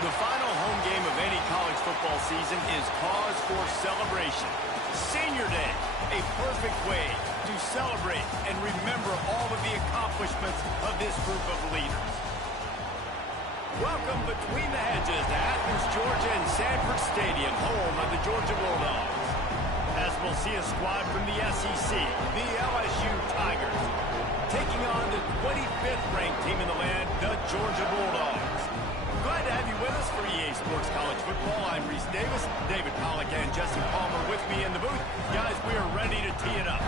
The final home game of any college football season is cause for celebration. Senior Day, a perfect way to celebrate and remember all of the accomplishments of this group of leaders. Welcome between the hedges to Athens, Georgia and Sanford Stadium, home of the Georgia Bulldogs. As we'll see a squad from the SEC, the LSU Tigers, taking on the 25th ranked team in the land, the Georgia Bulldogs. Glad to have you with us for EA Sports College Football. I'm Reese Davis, David Pollack and Jesse Palmer with me in the booth. Guys, we are ready to tee it up.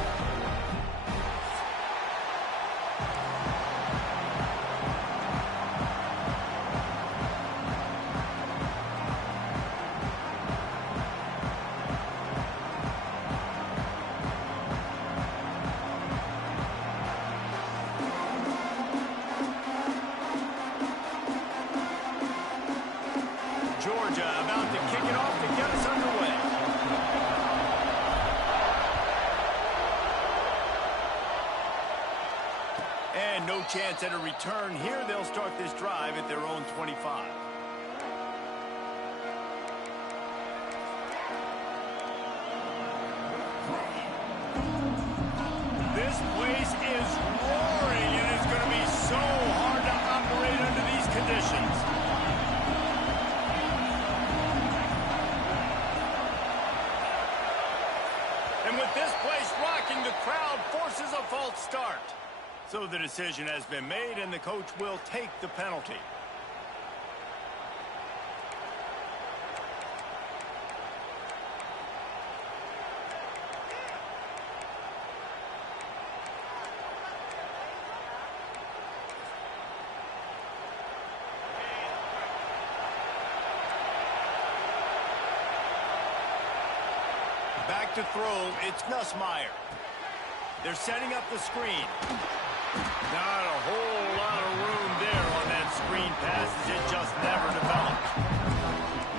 Georgia about to kick it off to get us underway. And no chance at a return here. They'll start this drive at their own 25. This place is roaring, and it's going to be so hard to operate under these conditions. And with this place rocking, the crowd forces a false start. So the decision has been made, and the coach will take the penalty. Back to throw, it's Nussmeier. They're setting up the screen. Not a whole lot of room there on that screen pass as it just never developed.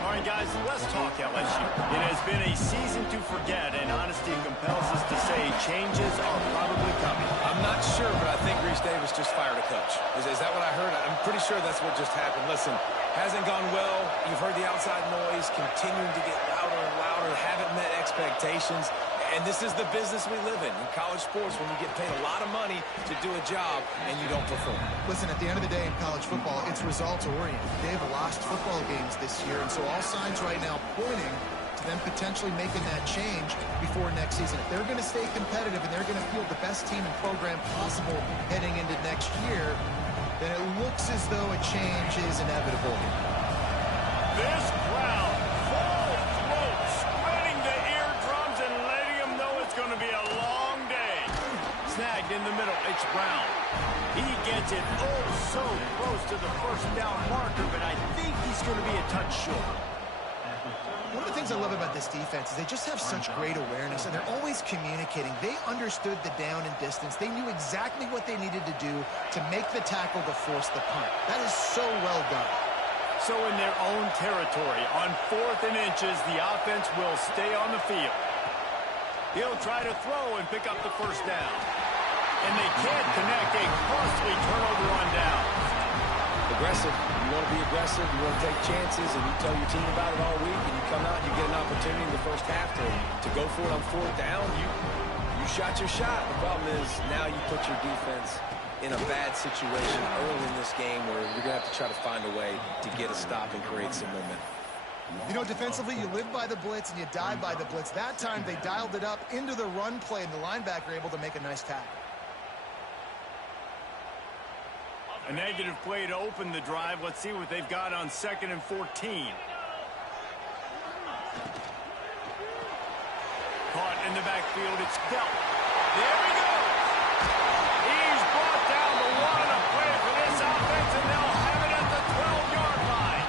All right, guys, let's talk LSU. It has been a season to forget, and honesty compels us to say changes are probably coming. I'm not sure, but I think Reese Davis just fired a coach. Is that what I heard? I'm pretty sure that's what just happened. Listen, hasn't gone well. You've heard the outside noise, continuing to get louder and louder, haven't met expectations. And this is the business we live in college sports, when you get paid a lot of money to do a job and you don't perform. Listen, at the end of the day in college football, it's results-oriented. They've lost football games this year, and so all signs right now pointing to them potentially making that change before next season. If they're going to stay competitive and they're going to field the best team and program possible heading into next year, then it looks as though a change is inevitable here. This crowd, full throat, spreading the eardrums and letting them know it's going to be a long day. Snagged in the middle, it's Brown. He gets it oh so close to the first down marker, but I think he's going to be a touch short. One of the things I love about this defense is they just have such great awareness, and they're always communicating. They understood the down and distance. They knew exactly what they needed to do to make the tackle to force the punt. That is so well done. So in their own territory, on 4th and inches, the offense will stay on the field. He'll try to throw and pick up the first down. And they can't connect, a costly turnover on downs. Aggressive. You want to be aggressive. You want to take chances, and you tell your team about it all week, and you come out and you get an opportunity in the first half to go for it on 4th down. You shot your shot. The problem is now you put your defense in a bad situation early in this game where you're going to have to try to find a way to get a stop and create some momentum. You know, defensively, you live by the blitz and you die by the blitz. That time, they dialed it up into the run play, and the linebacker able to make a nice tackle. A negative play to open the drive. Let's see what they've got on 2nd and 14. Caught in the backfield. It's Belt. There he goes. He's brought down the one. A play for this offense, and they'll have it at the 12-yard line.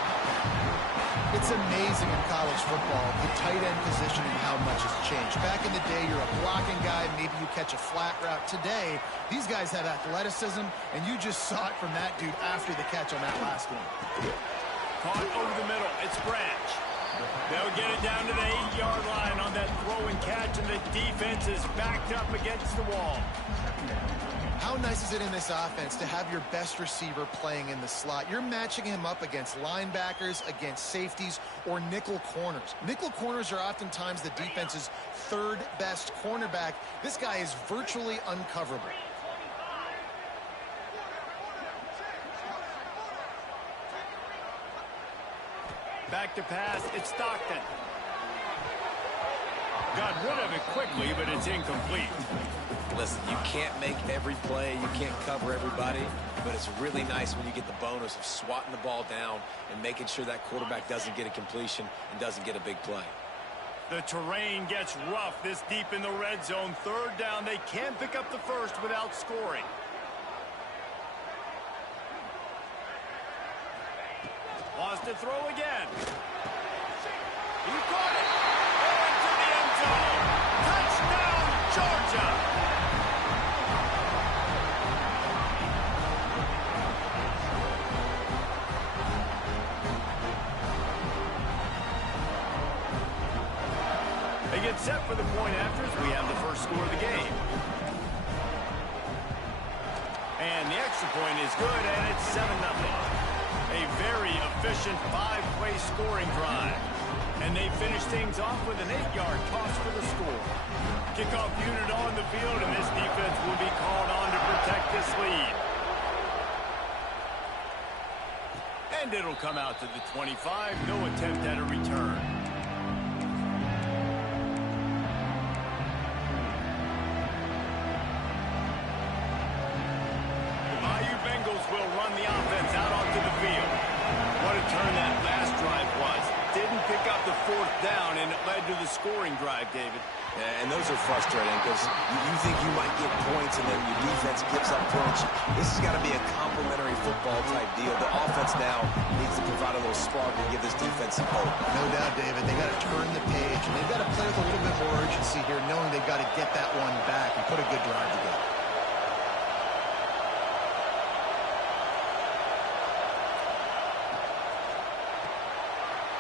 It's amazing in college football, the tight end position and how much has changed. Back in the day, you're a blocking guy, maybe you catch a flat route. Today, these guys have athleticism, and you just saw it from that dude after the catch on that last one. Caught over the middle. It's Branch. They'll get it down to the 8-yard line on that throw and catch, and the defense is backed up against the wall. How nice is it in this offense to have your best receiver playing in the slot? You're matching him up against linebackers, against safeties, or nickel corners. Nickel corners are oftentimes the defense's third best cornerback. This guy is virtually uncoverable. Back to pass, it's Stockton. Got rid of it quickly, but it's incomplete. Listen, you can't make every play, you can't cover everybody, but it's really nice when you get the bonus of swatting the ball down and making sure that quarterback doesn't get a completion and doesn't get a big play. The terrain gets rough this deep in the red zone. Third down, they can't pick up the first without scoring. Wants to throw again. He caught it. Into the end zone. Touchdown, Georgia. They get set for the point after as we have the first score of the game. And the extra point is good, and it's 7-0. A very efficient 5-play scoring drive. And they finish things off with an 8-yard toss for the score. Kickoff unit on the field, and this defense will be called on to protect this lead. And it'll come out to the 25. No attempt at a return. Will run the offense out onto the field. What a turn that last drive was. Didn't pick up the fourth down, and it led to the scoring drive, David. Yeah, and those are frustrating because you think you might get points and then your defense gives up points. This has got to be a complementary football type deal. The offense now needs to provide a little spark and give this defense some hope. No doubt, David. They got to turn the page, and they've got to play with a little bit more urgency here, knowing they've got to get that one back and put a good drive together.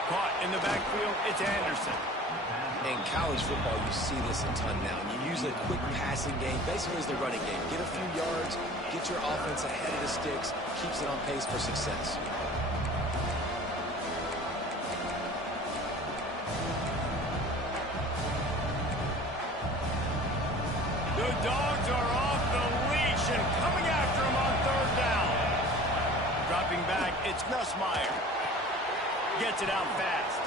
Caught in the backfield, it's Anderson. In college football, you see this a ton now. You use a quick passing game, basically as the running game. Get a few yards, get your offense ahead of the sticks, keeps it on pace for success. The Dogs are off the leash and coming after him on third down. Dropping back, it's Nussmeier. Gets it out fast.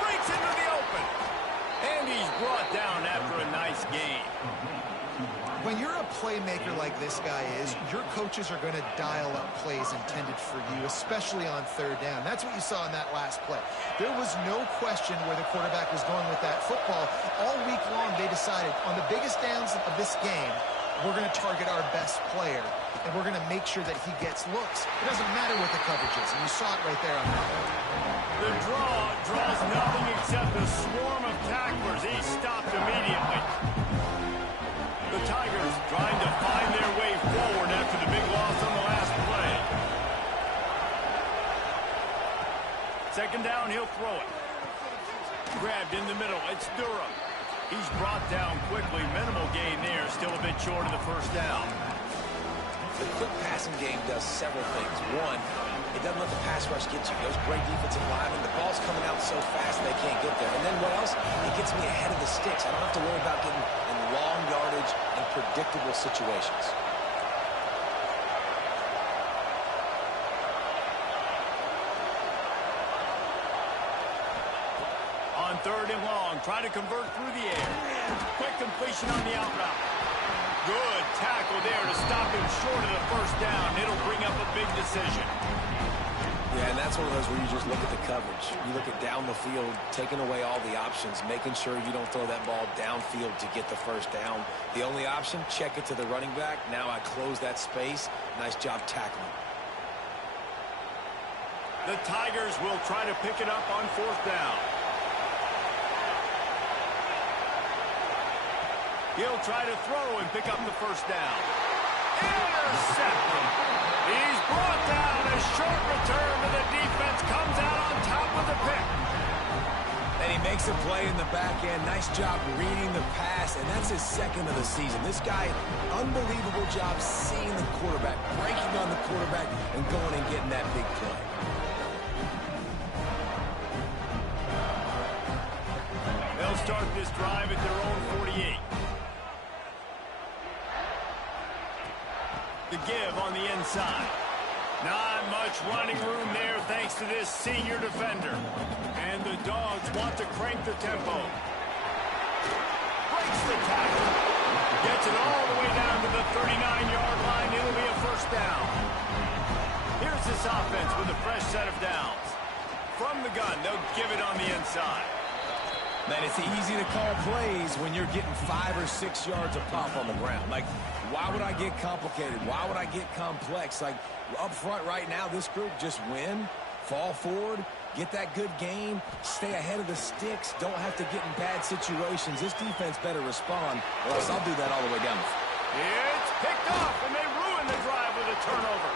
Breaks into the open. And he's brought down after a nice gain. When you're a playmaker like this guy is, your coaches are going to dial up plays intended for you, especially on third down. That's what you saw in that last play. There was no question where the quarterback was going with that football. All week long, they decided on the biggest downs of this game, we're going to target our best player, and we're going to make sure that he gets looks. It doesn't matter what the coverage is, and you saw it right there on that one. The draw draws nothing except a swarm of tacklers. He's stopped immediately. The Tigers trying to find their way forward after the big loss on the last play. Second down, he'll throw it. Grabbed in the middle, it's Durham. He's brought down quickly. Minimal gain there, still a bit short of the first down. The quick passing game does several things. One, it doesn't let the pass rush get you. Those great defensive linemen, the ball's coming out so fast they can't get there. And then what else? It gets me ahead of the sticks. I don't have to worry about getting in long yardage and predictable situations. On third and long, trying to convert through the air. Quick completion on the out route. Good tackle there to stop him short of the first down. It'll bring up a big decision. Yeah, and that's one of those where you just look at the coverage. You look at down the field, taking away all the options, making sure you don't throw that ball downfield to get the first down. The only option, check it to the running back. Now I close that space. Nice job tackling. The Tigers will try to pick it up on fourth down. He'll try to throw and pick up the first down. Intercepted. He's brought down. A short return, but the defense comes out on top of the pick. And he makes a play in the back end. Nice job reading the pass, and that's his second of the season. This guy, unbelievable job seeing the quarterback, breaking on the quarterback, and going and getting that big play. They'll start this drive at their own 48. The give on the inside. Not much running room there thanks to this senior defender. And the Dogs want to crank the tempo. Breaks the tackle. Gets it all the way down to the 39-yard line. It'll be a first down. Here's this offense with a fresh set of downs. From the gun, they'll give it on the inside. Man, it's easy to call plays when you're getting 5 or 6 yards of pop on the ground. Like, why would I get complicated? Why would I get complex? Like, up front right now, this group just win, fall forward, get that good game, stay ahead of the sticks, don't have to get in bad situations. This defense better respond, or else I'll do that all the way down. It's picked off, and they ruin the drive with a turnover.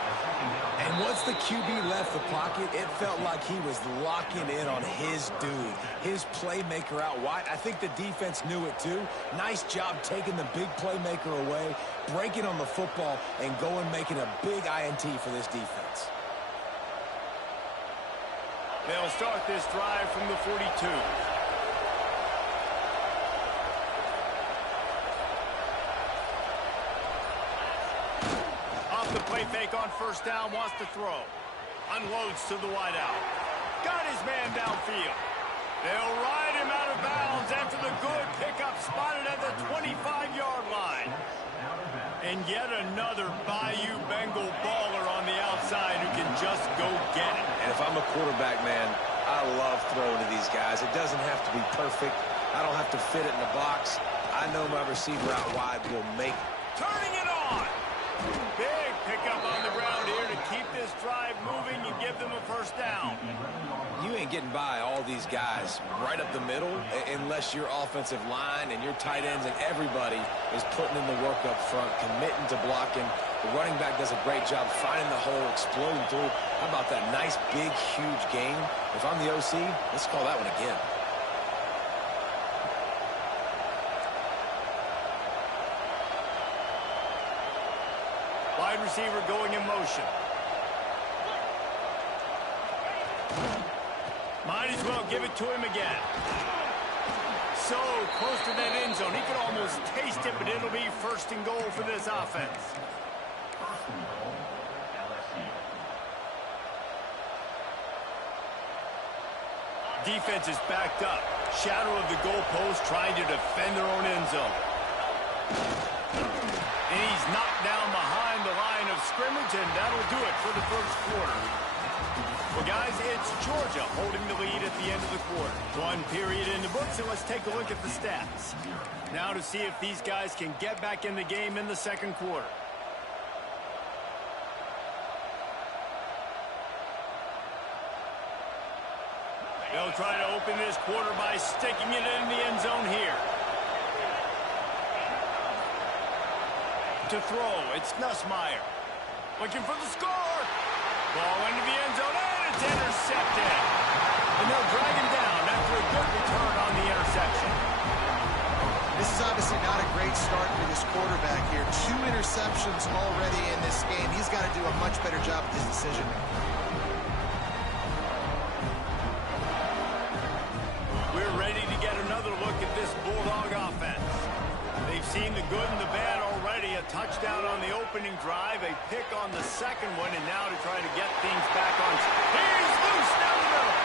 And once the QB left the pocket, it felt like he was locking in on his dude, his playmaker out wide. I think the defense knew it too. Nice job taking the big playmaker away, breaking on the football, and going making a big INT for this defense. They'll start this drive from the 42. The play fake on first down, wants to throw. Unloads to the wideout. Got his man downfield. They'll ride him out of bounds after the good pickup spotted at the 25-yard line. And yet another Bayou Bengal baller on the outside who can just go get it. And if I'm a quarterback, man, I love throwing to these guys. It doesn't have to be perfect. I don't have to fit it in the box. I know my receiver out wide will make it. Turning it on. Big pickup on the ground here to keep this drive moving and give them a first down. You ain't getting by all these guys right up the middle unless your offensive line and your tight ends and everybody is putting in the work up front, committing to blocking. The running back does a great job finding the hole, exploding through. How about that nice, big, huge game? If I'm the OC, let's call that one again. Wide receiver going in motion. Might as well give it to him again. So close to that end zone. He could almost taste it, but it'll be first and goal for this offense. Defense is backed up. Shadow of the goalpost trying to defend their own end zone. And he's knocked down behind the line of scrimmage, and that'll do it for the first quarter. Well, guys, it's Georgia holding the lead at the end of the quarter. One period in the books, and let's take a look at the stats. Now to see if these guys can get back in the game in the second quarter. They'll try to open this quarter by sticking it in the end zone here. To throw, it's Nussmeier. Looking for the score. Ball into the end zone, and it's intercepted. And they'll drag him down after a good return on the interception. This is obviously not a great start for this quarterback here. 2 interceptions already in this game. He's got to do a much better job with his decision making. We're ready to get another look at this Bulldog offense. They've seen the good and the bad already. A touchdown on the opening drive, a pick on the second one, and now to try to get things back on. He's loose down the middle.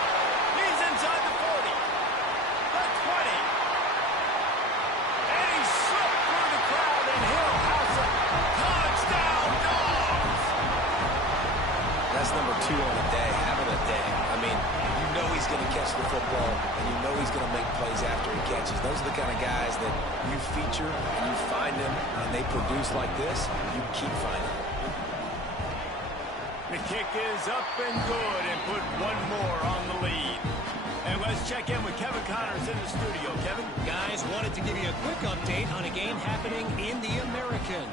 He's inside the 40. The 20. And he slipped through the crowd, and he'll house a touchdown, Dogs. That's number 2 on the day, having a day. I mean, you know he's going to catch the football, and you know he's going to make plays after he catches. Those are the kind of guys that you feature, and you find them, and they produce like this, you keep finding them. The kick is up and good, and put one more on the lead. And let's check in with Kevin Connors in the studio. Kevin? Guys, wanted to give you a quick update on a game happening in the American.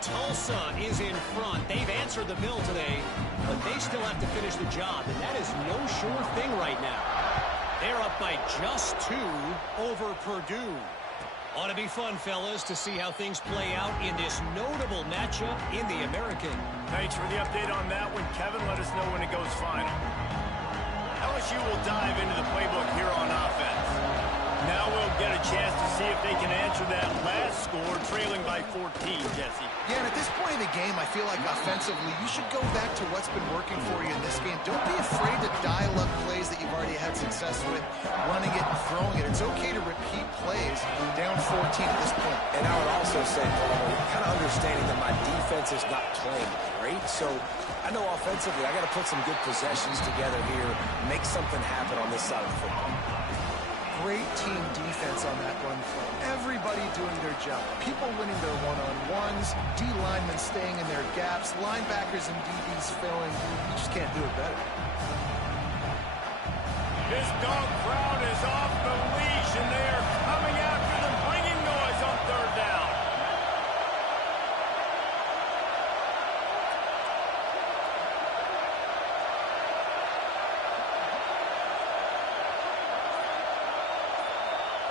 Tulsa is in front. They've answered the bill today, but they still have to finish the job, and that is no sure thing right now. They're up by just 2 over Purdue. Ought to be fun, fellas, to see how things play out in this notable matchup in the American. Thanks for the update on that one, Kevin. Let us know when it goes final. LSU will dive into the playbook here on offense. Now we'll get a chance to see if they can answer that last score, trailing by 14, Jesse. Yeah, and at this point in the game, I feel like offensively, you should go back to what's been working for you in this game. Don't be afraid to dial up plays that you've already had success with, running it and throwing it. It's okay to repeat plays down 14 at this point. And I would also say, Paul, kind of understanding that my defense is not playing great, so I know offensively I got to put some good possessions together here, make something happen on this side of the football. Great team defense on that run play. Everybody doing their job. People winning their one-on-ones, D-linemen staying in their gaps, linebackers and DBs filling. You just can't do it better. This dog crowd is off the leash, and they are coming after them, bringing noise on third down.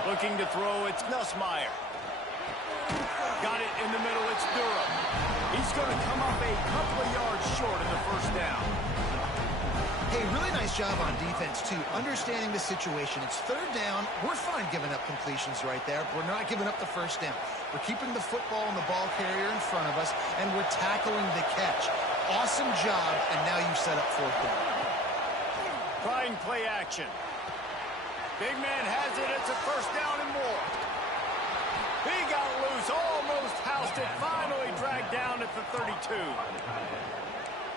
Looking to throw, it's Nussmeier. Got it in the middle, it's Durham. He's going to come up a couple of yards short of the first down. Hey, really nice job on defense, too. Understanding the situation. It's third down. We're fine giving up completions right there. We're not giving up the first down. We're keeping the football and the ball carrier in front of us, and we're tackling the catch. Awesome job, and now you set up fourth down. Trying play action. Big man has it. It's a first down and more. He got loose, almost housed it, finally dragged down at the 32.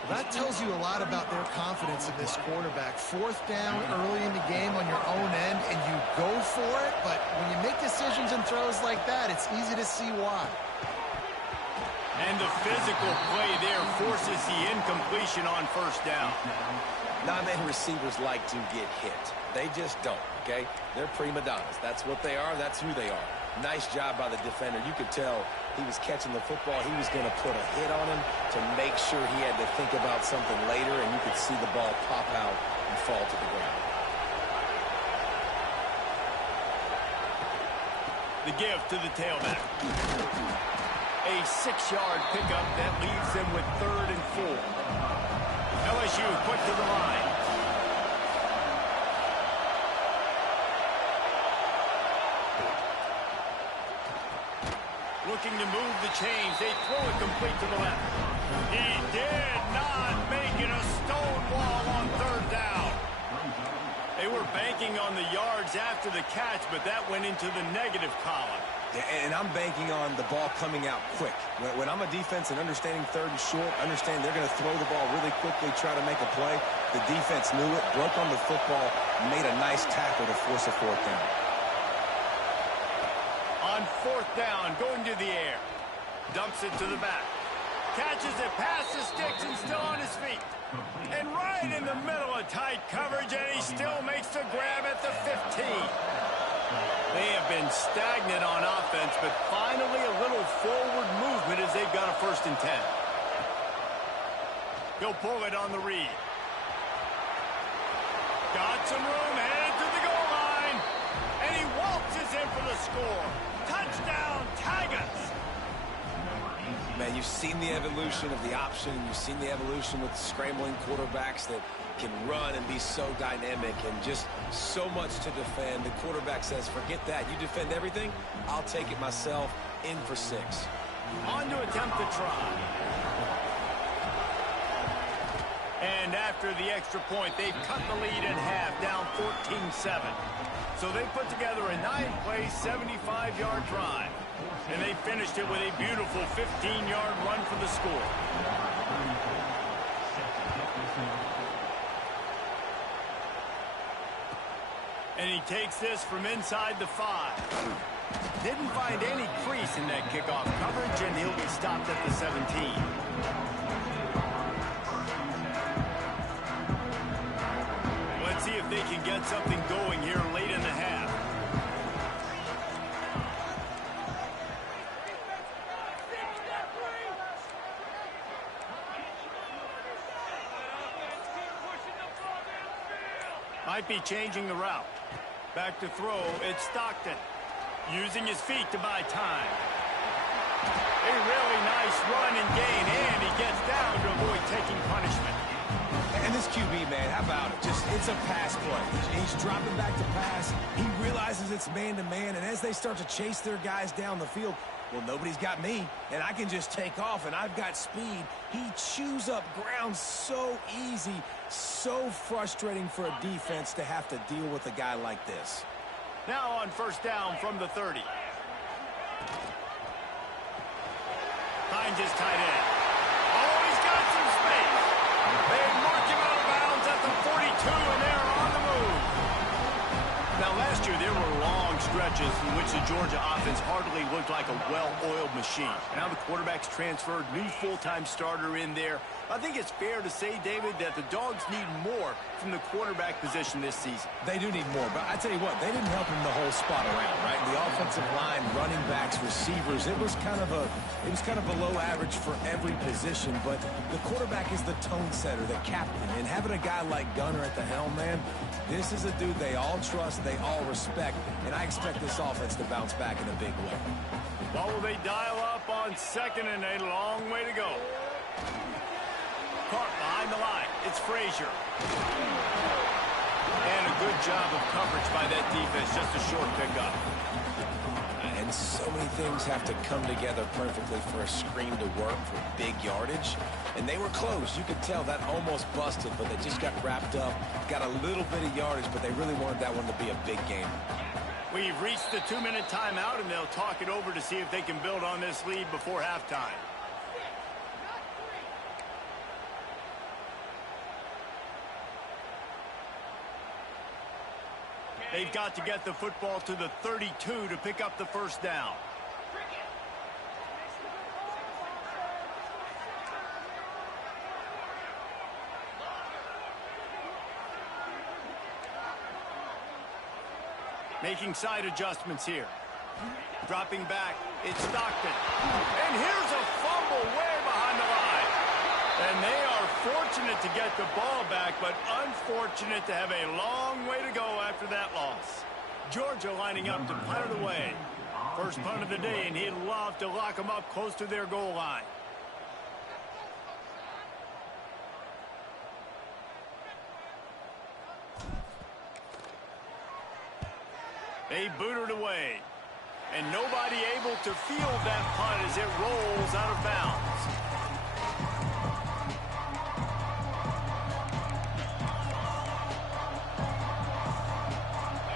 That tells you a lot about their confidence in this quarterback. Fourth down early in the game on your own end, and you go for it, but when you make decisions and throws like that, it's easy to see why. And the physical play there forces the incompletion on first down. Not many receivers like to get hit. They just don't, okay? They're prima donnas. That's what they are. That's who they are. Nice job by the defender. You could tell he was catching the football. He was going to put a hit on him to make sure he had to think about something later, and you could see the ball pop out and fall to the ground. The give to the tailback. A 6-yard pickup that leaves them with 3rd and 4. LSU quick to the line. Looking to move the chains. They throw it complete to the left. He did not make it a stone wall on third down. They were banking on the yards after the catch, but that went into the negative column. And I'm banking on the ball coming out quick. When I'm a defense and understanding third and short, understand they're going to throw the ball really quickly, try to make a play. The defense knew it, broke on the football, made a nice tackle to force a fourth down. On fourth down, going to the air. Dumps it to the back. Catches it past the sticks and still on his feet. And right in the middle of tight coverage, and he still makes the grab at the 15. They have been stagnant on offense, but finally a little forward movement as they've got a 1st and 10. He'll pull it on the read. Got some room, headed to the goal line. And he waltzes in for the score. Touchdown, Tigers! Man, you've seen the evolution of the option. You've seen the evolution with scrambling quarterbacks that can run and be so dynamic and just so much to defend. The quarterback says, forget that. You defend everything, I'll take it myself. In for 6. On to attempt the try. And after the extra point, they've cut the lead in half, down 14-7. So they put together a 9-play, 75-yard drive. And they finished it with a beautiful 15-yard run for the score. And he takes this from inside the 5. Didn't find any crease in that kickoff coverage, and he'll be stopped at the 17. Let's see if they can get something going here late in the half. Might be changing the route. Back to throw, it's Stockton. Using his feet to buy time. A really nice run and gain, and he gets down to avoid taking punishment. And this QB, man, how about it? It's a pass play. He's dropping back to pass. He realizes it's man-to-man, and as they start to chase their guys down the field, well, nobody's got me, and I can just take off, and I've got speed. He chews up ground so easy, so frustrating for a defense to have to deal with a guy like this. Now on first down from the 30. Finds his tight end. Oh, he's got some space. They mark him out of bounds at the 42, and they're on the move. Now, last year, there were long stretches in which the Georgia offense hardly looked like a well-oiled machine. Now the quarterback's transferred, new full-time starter in there. I think it's fair to say, David, that the Dogs need more from the quarterback position this season. They do need more, but I tell you what, they didn't help him the whole spot around, right? The offensive line, running backs, receivers, it was kind of below average for every position, but the quarterback is the tone setter, the captain, and having a guy like Gunner at the helm, man, this is a dude they all trust, they all respect, and I expect this offense to bounce back in a big way. Well, will they dial up on second and a long way to go? Caught behind the line. It's Frazier. And a good job of coverage by that defense. Just a short pickup. And so many things have to come together perfectly for a screen to work for big yardage. And they were close. You could tell that almost busted, but they just got wrapped up. Got a little bit of yardage, but they really wanted that one to be a big game. We've reached the 2-minute timeout, and they'll talk it over to see if they can build on this lead before halftime. They've got to get the football to the 32 to pick up the first down. Making side adjustments here. Dropping back, it's Stockton. And here's a fumble way behind the line. And they are fortunate to get the ball back, but unfortunate to have a long way to go after that loss. Georgia lining up to punt it away. First punt of the day, and he'd love to lock them up close to their goal line. They boot it away. And nobody able to field that punt as it rolls out of bounds.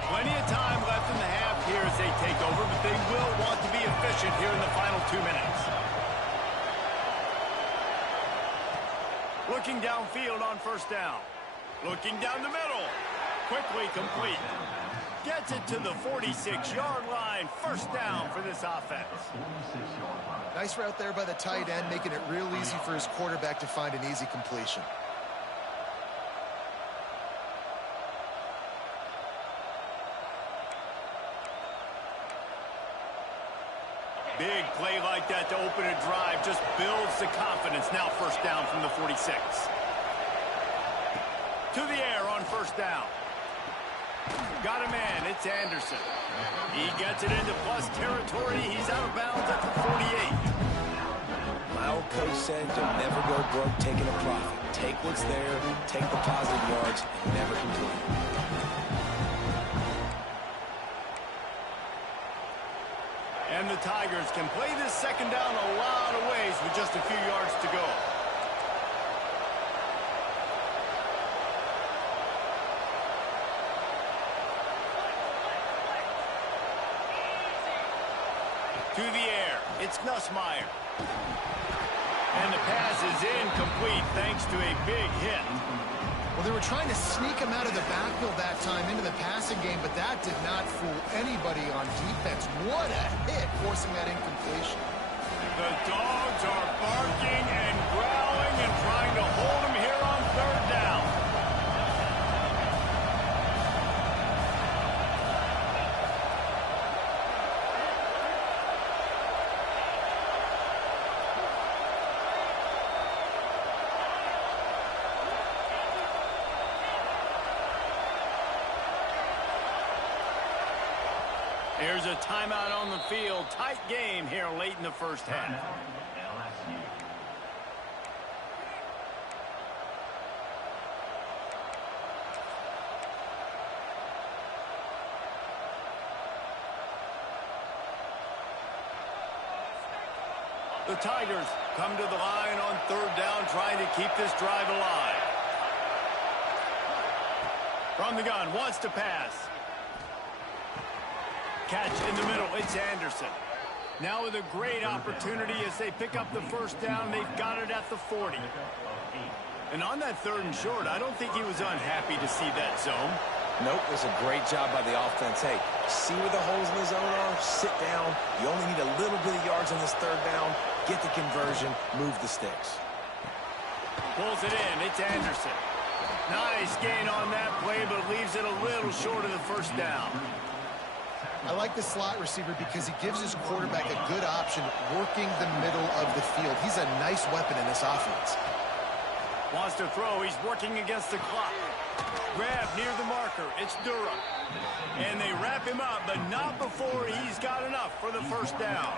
Plenty of time left in the half here as they take over, but they will want to be efficient here in the final 2 minutes. Looking downfield on first down. Looking down the middle. Quickly complete. Gets it to the 46-yard line. First down for this offense. Nice route there by the tight end, making it real easy for his quarterback to find an easy completion. Big play like that to open a drive just builds the confidence. Now first down from the 46. To the air on first down. Got a man. It's Anderson. He gets it into plus territory. He's out of bounds at the 48. My old coach said you'll never go broke taking a profit. Take what's there, take the positive yards, and never complain. And the Tigers can play this second down a lot of ways with just a few yards to go. To the air, it's Nussmeier. And the pass is incomplete thanks to a big hit. Well, they were trying to sneak him out of the backfield that time into the passing game, but that did not fool anybody on defense. What a hit, forcing that incompletion. The Dogs are barking and growling and trying to hold him here on third down. Here's a timeout on the field. Tight game here late in the first half. The Tigers come to the line on third down, trying to keep this drive alive. From the gun, wants to pass. Catch in the middle, it's Anderson. Now with a great opportunity as they pick up the first down, they've got it at the 40. And on that third and short, I don't think he was unhappy to see that zone. Nope, it was a great job by the offense. Hey, see where the holes in the zone are? Sit down. You only need a little bit of yards on this third down. Get the conversion, move the sticks. Pulls it in, it's Anderson. Nice gain on that play, but leaves it a little short of the first down. I like the slot receiver because he gives his quarterback a good option working the middle of the field. He's a nice weapon in this offense. Wants to throw. He's working against the clock. Grab near the marker. It's Durham. And they wrap him up, but not before he's got enough for the first down.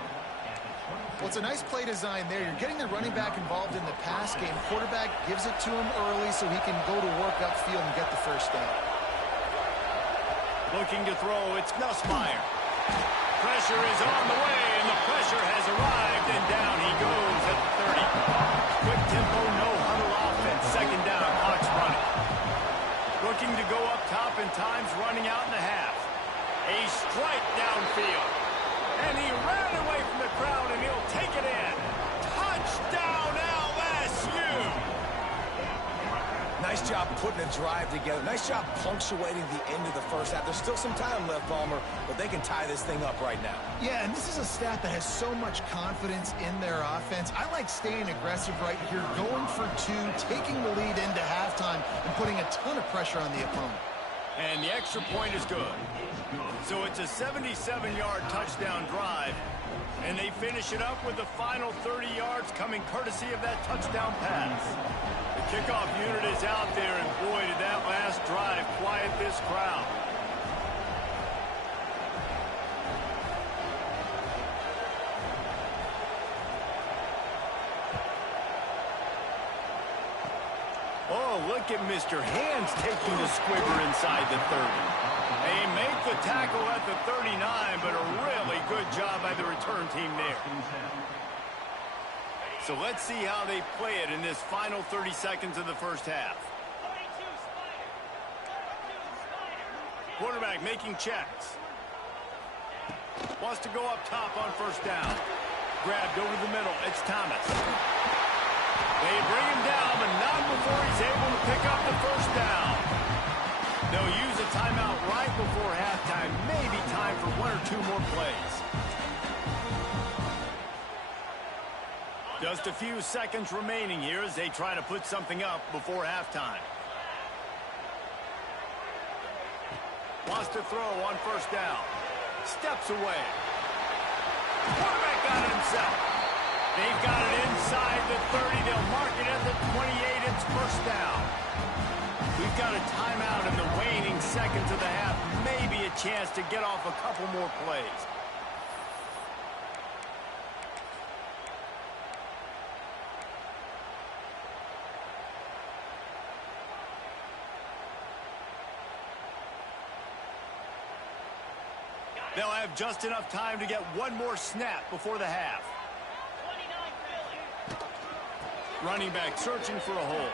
Well, it's a nice play design there. You're getting the running back involved in the pass game. Quarterback gives it to him early so he can go to work upfield and get the first down. Looking to throw, it's Nussmeier. Pressure is on the way, and the pressure has arrived, and down he goes at the 30. Quick tempo, no huddle offense. Second down, clock's running. Looking to go up top, and time's running out in the half. A strike downfield. And he ran away from the crowd, and he'll take it in. Touchdown, LSU! Nice job putting a drive together. Nice job punctuating the end of the first half. There's still some time left, Palmer, but they can tie this thing up right now. Yeah, and this is a staff that has so much confidence in their offense. I like staying aggressive right here, going for two, taking the lead into halftime, and putting a ton of pressure on the opponent. And the extra point is good. So it's a 77-yard touchdown drive, and they finish it up with the final 30 yards coming courtesy of that touchdown pass. The kickoff unit is out there, and boy, did that last drive quiet this crowd. Oh, look at Mr. Hands taking the squibber inside the 30. They make the tackle at the 39, but a really good job by the return team there. So let's see how they play it in this final 30 seconds of the first half. Quarterback making checks. Wants to go up top on first down. Grabbed over the middle. It's Thomas. They bring him down, but not before he's able to pick up the first down. They'll use a timeout right before halftime. Maybe time for one or two more plays. Just a few seconds remaining here as they try to put something up before halftime. Wants to throw on first down. Steps away. Quarterback got it himself. They've got it inside the 30. They'll mark it at the 28. It's first down. We've got a timeout in the waning seconds of the half. Maybe a chance to get off a couple more plays. They'll have just enough time to get one more snap before the half. Running back searching for a hole.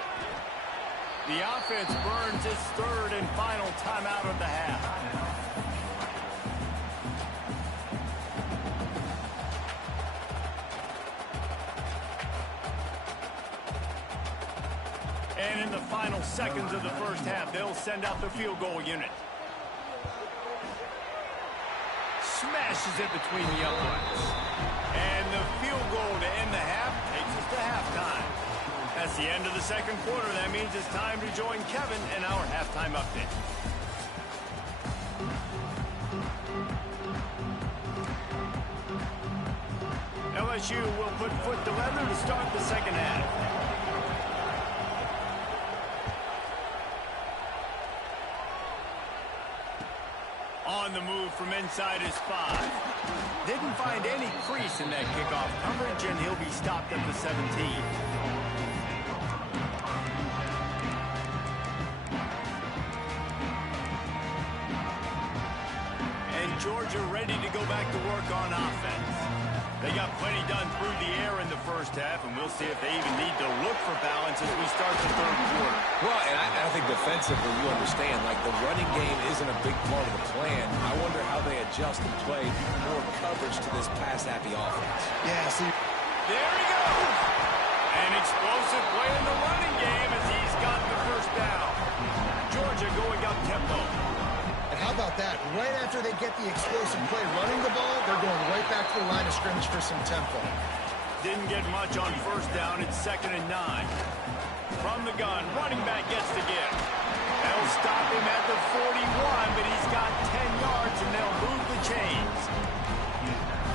The offense burns its third and final timeout of the half. And in the final seconds of the first half, they'll send out the field goal unit. Smashes it between the uprights. And the field goal to end the half takes us to halftime. That's the end of the second quarter. That means it's time to join Kevin in our halftime update. LSU will put foot to leather to start the second half. On On the move from inside his 5. Didn't find any crease in that kickoff coverage, and he'll be stopped at the 17. And Georgia ready to go back to work on offense. They got plenty done through the air in the first half, and we'll see if they even need to look for balance as we start the third quarter. Well, and I think defensively, you understand, like the running game isn't a big part of the plan. I wonder how they adjust and play more coverage to this pass-happy offense. Yeah, see. There he goes. An explosive play in the running game as he's got the first down. Georgia going up tempo. And how about that? Right after they get the explosive play running the ball, they're going right back to the line of scrimmage for some tempo. Didn't get much on first down. It's 2nd and 9. From the gun, running back gets the give. They'll stop him at the 41, but he's got 10 yards, and they'll move the chains.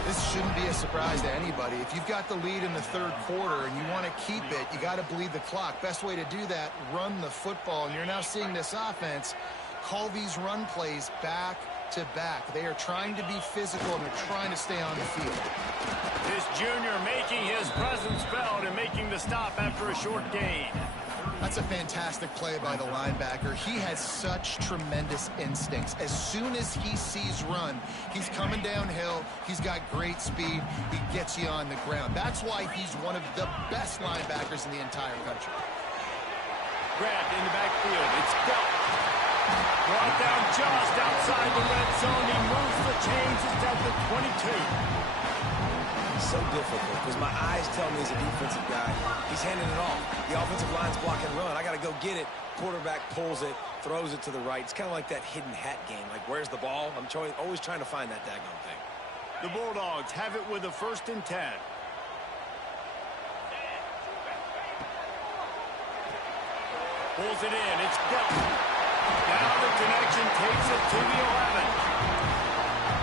This shouldn't be a surprise to anybody. If you've got the lead in the third quarter and you want to keep it, you got to bleed the clock. Best way to do that, run the football. And you're now seeing this offense call these run plays back to back. They are trying to be physical, and they're trying to stay on the field. This junior making his presence felt and making the stop after a short gain. That's a fantastic play by the linebacker. He has such tremendous instincts. As soon as he sees run, he's coming downhill. He's got great speed. He gets you on the ground. That's why he's one of the best linebackers in the entire country. Grabbed in the backfield. It's dealt. Brought down just outside the red zone. He moves the chains. It's at the 22. So difficult because my eyes tell me as a defensive guy, he's handing it off. The offensive line's blocking run. I got to go get it. Quarterback pulls it, throws it to the right. It's kind of like that hidden hat game. Like, where's the ball? I'm always trying to find that daggone thing. The Bulldogs have it with a 1st and 10. Pulls it in. It's dealt. Down the connection, takes it to the 11.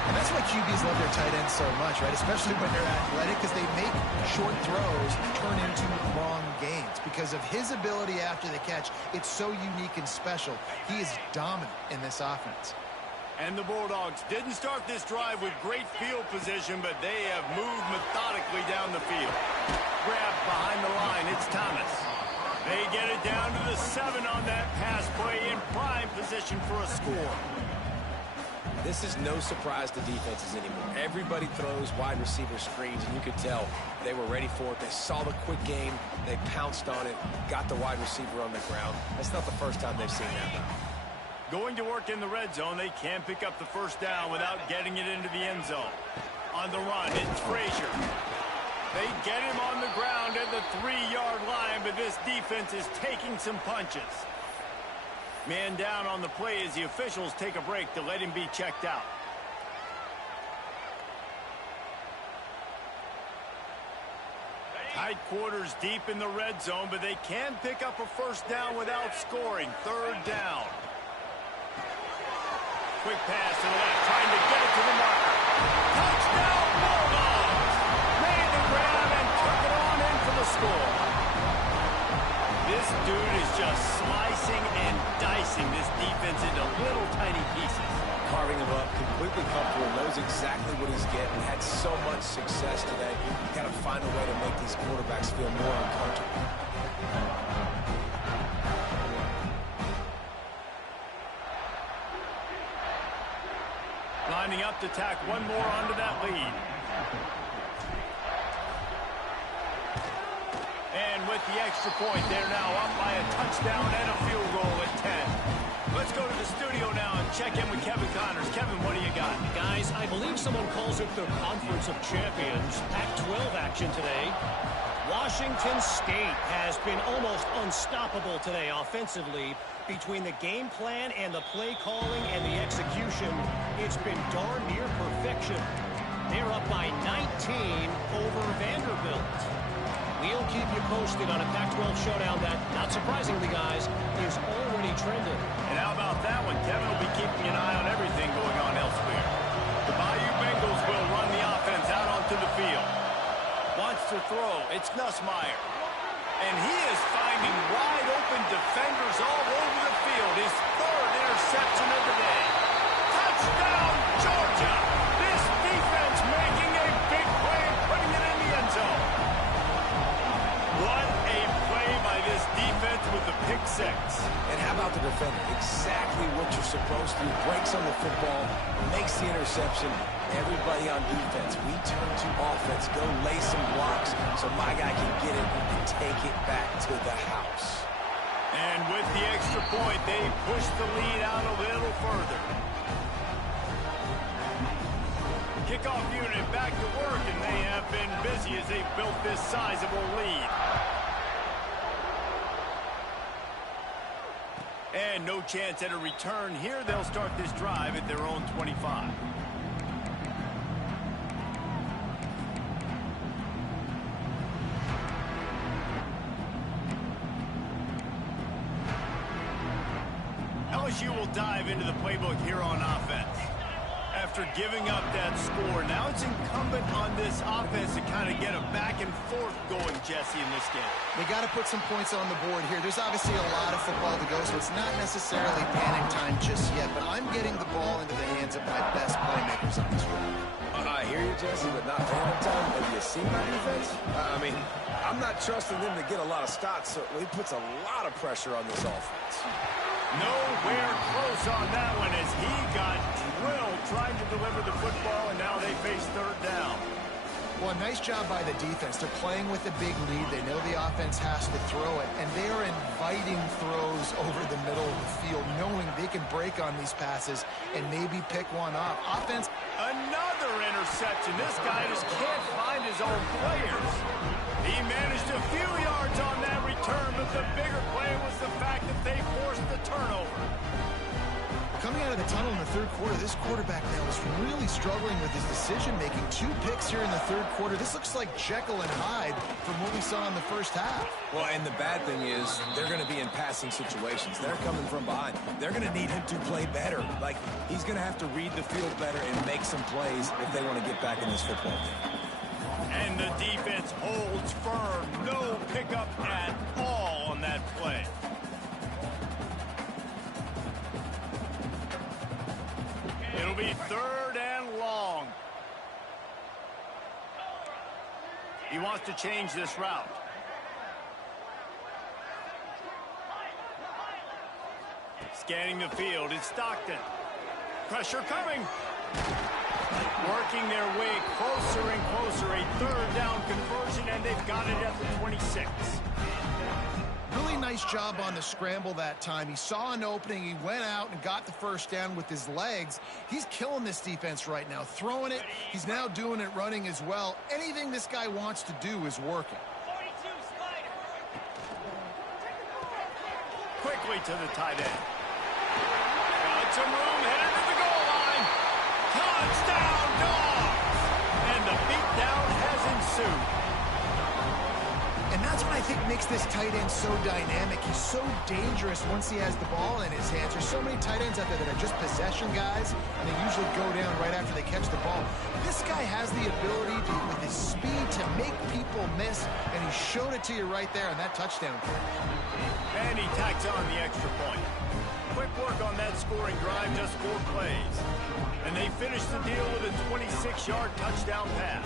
And that's why QBs love their tight ends so much, right? Especially when they're athletic, because they make short throws turn into long gains. Because of his ability after the catch, it's so unique and special. He is dominant in this offense. And the Bulldogs didn't start this drive with great field position, but they have moved methodically down the field. Grabbed behind the line, it's Thomas. They get it down to the 7 on that pass play in prime position for a score. This is no surprise to defenses anymore. Everybody throws wide receiver screens, and you could tell they were ready for it. They saw the quick game. They pounced on it, got the wide receiver on the ground. That's not the first time they've seen that. Going to work in the red zone, they can't pick up the first down without getting it into the end zone. On the run, it's Frazier. They get him on the ground at the 3-yard line, but this defense is taking some punches. Man down on the play as the officials take a break to let him be checked out. Tight quarters deep in the red zone, but they can pick up a first down without scoring. 3rd down. Quick pass to the left, trying to get it to the marker. Touchdown, Bulldogs! Made the grab and took it on in for the score. This dude is just slicing and dicing this defense into little tiny pieces. Carving him up, completely comfortable, knows exactly what he's getting, had so much success today. You got to find a way to make these quarterbacks feel more uncomfortable. Lining up to tack one more onto that lead. And with the extra point, they're now up by a touchdown and a field goal at 10. Let's go to the studio now and check in with Kevin Connors. Kevin, what do you got? Guys, I believe someone calls it the Conference of Champions. Pac-12 action today. Washington State has been almost unstoppable today offensively. Between the game plan and the play calling and the execution, it's been darn near perfection. They're up by 19 over Vanderbilt. We'll keep you posted on a Pac-12 showdown that, not surprisingly, guys, is already trending. And how about that one? Kevin will be keeping an eye on everything going on elsewhere. The Bayou Bengals will run the offense out onto the field. Wants to throw. It's Nussmeier. And he is finding wide-open defenders all over the field. His 3rd interception of the day. Touchdown, Georgia! This defense making a big play and putting it in the end zone. What a play by this defense with the pick six. And how about the defender? Exactly what you're supposed to do. Breaks on the football, makes the interception. Everybody on defense, we turn to offense. Go lay some blocks so my guy can get it and take it back to the house. And with the extra point, they push the lead out a little further. Kickoff unit back to work, and they have been busy as they've built this sizable lead. And no chance at a return here. They'll start this drive at their own 25. LSU will dive into the playbook here on offense. After giving up that score, now it's incumbent on this offense to kind of get a back and forth going, Jesse, in this game. They got to put some points on the board here. There's obviously a lot of football to go, so it's not necessarily panic time just yet, but I'm getting the ball into the hands of my best playmakers on this drive. I hear you, Jesse, but not panic time. Have you seen my defense? I mean, I'm not trusting them to get a lot of stops, so it puts a lot of pressure on this offense. Nowhere close on that one as he got drilled trying to deliver the football, and now they face third down. Well, nice job by the defense. They're playing with a big lead. They know the offense has to throw it, and they are inviting throws over the middle of the field, knowing they can break on these passes and maybe pick one off. Offense. Another interception. This guy just can't find his own players. He managed a few yards on that return, but the bigger play was the fact that they forced the turnover. Coming out of the tunnel in the third quarter, this quarterback now is really struggling with his decision-making. 2 picks here in the third quarter. This looks like Jekyll and Hyde from what we saw in the first half. Well, and the bad thing is they're going to be in passing situations. They're coming from behind. They're going to need him to play better. Like, he's going to have to read the field better and make some plays if they want to get back in this football game. And the defense holds firm. No pickup at all on that play. It'll be third and long. He wants to change this route. Scanning the field, it's Stockton. Pressure coming. Working their way closer and closer. A third down conversion, and they've got it at the 26. Really nice job on the scramble that time. He saw an opening. He went out and got the first down with his legs. He's killing this defense right now. Throwing it. He's now doing it running as well. Anything this guy wants to do is working. Quickly to the tight end. Got some room headed to the goal line. Touchdown, Dogs! And the beatdown has ensued. And that's what I think makes this tight end so dynamic. He's so dangerous once he has the ball in his hands. There's so many tight ends out there that are just possession guys, and they usually go down right after they catch the ball. This guy has the ability to, with his speed, to make people miss, and he showed it to you right there on that touchdown play. And he tacks on the extra point. Quick work on that scoring drive, just 4 plays. And they finish the deal with a 26-yard touchdown pass.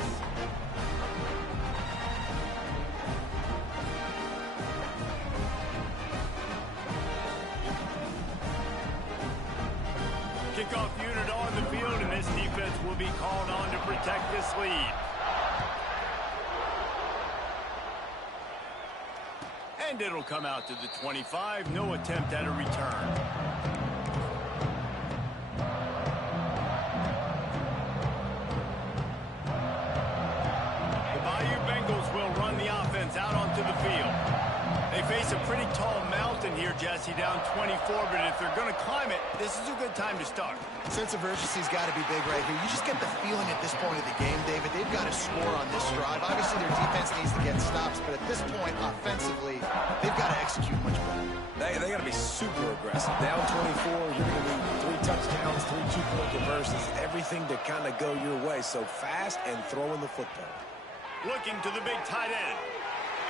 Kickoff unit on the field, and this defense will be called on to protect this lead. And it'll come out to the 25. No attempt at a return. The Bayou Bengals will run the offense out onto the field. They face a pretty tall mountain here, Jesse, down 24, but if they're going to climb it, this is a good time to start. Sense of urgency's got to be big right here. You just get the feeling at this point of the game, David, they've got to score on this drive. Obviously, their defense needs to get stops, but at this point, offensively, they've got to execute much better. They got to be super aggressive. Down 24, you're going to need 3 touchdowns, 3 two-point conversions, everything to kind of go your way. So fast and throwing the football. Looking to the big tight end.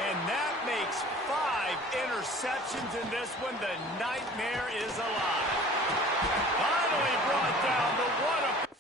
And that makes 5 interceptions in this one. The nightmare is alive. Finally brought down, but what a